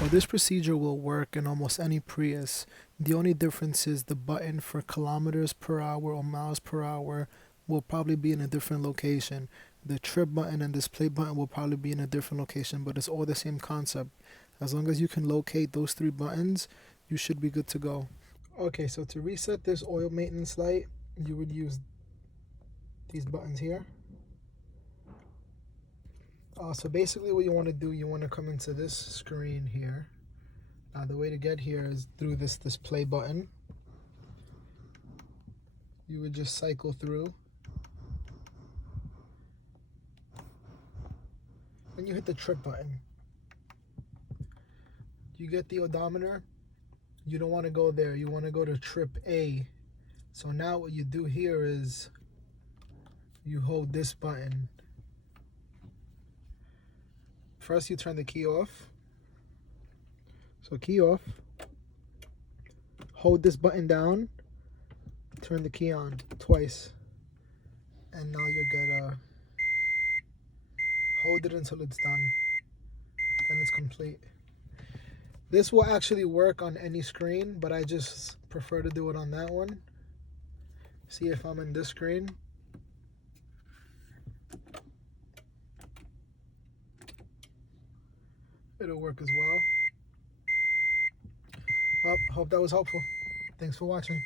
So this procedure will work in almost any Prius. The only difference is the button for kilometers per hour or miles per hour will probably be in a different location. The trip button and display button will probably be in a different location, but it's all the same concept. As long as you can locate those three buttons, you should be good to go. Okay, so to reset this oil maintenance light, you would use these buttons here. So basically what you want to do, you want to come into this screen here. The way to get here is through this display button. You would just cycle through. Then you hit the trip button. You get the odometer. You don't want to go there. You want to go to trip A. So now what you do here is you hold this button. First you turn the key off. So key off. Hold this button down. Turn the key on twice. And now you're good. Hold it until it's done. Then it's complete. This will actually work on any screen, but I just prefer to do it on that one. See if I'm in this screen. It'll work as well. Well, hope that was helpful. Thanks for watching.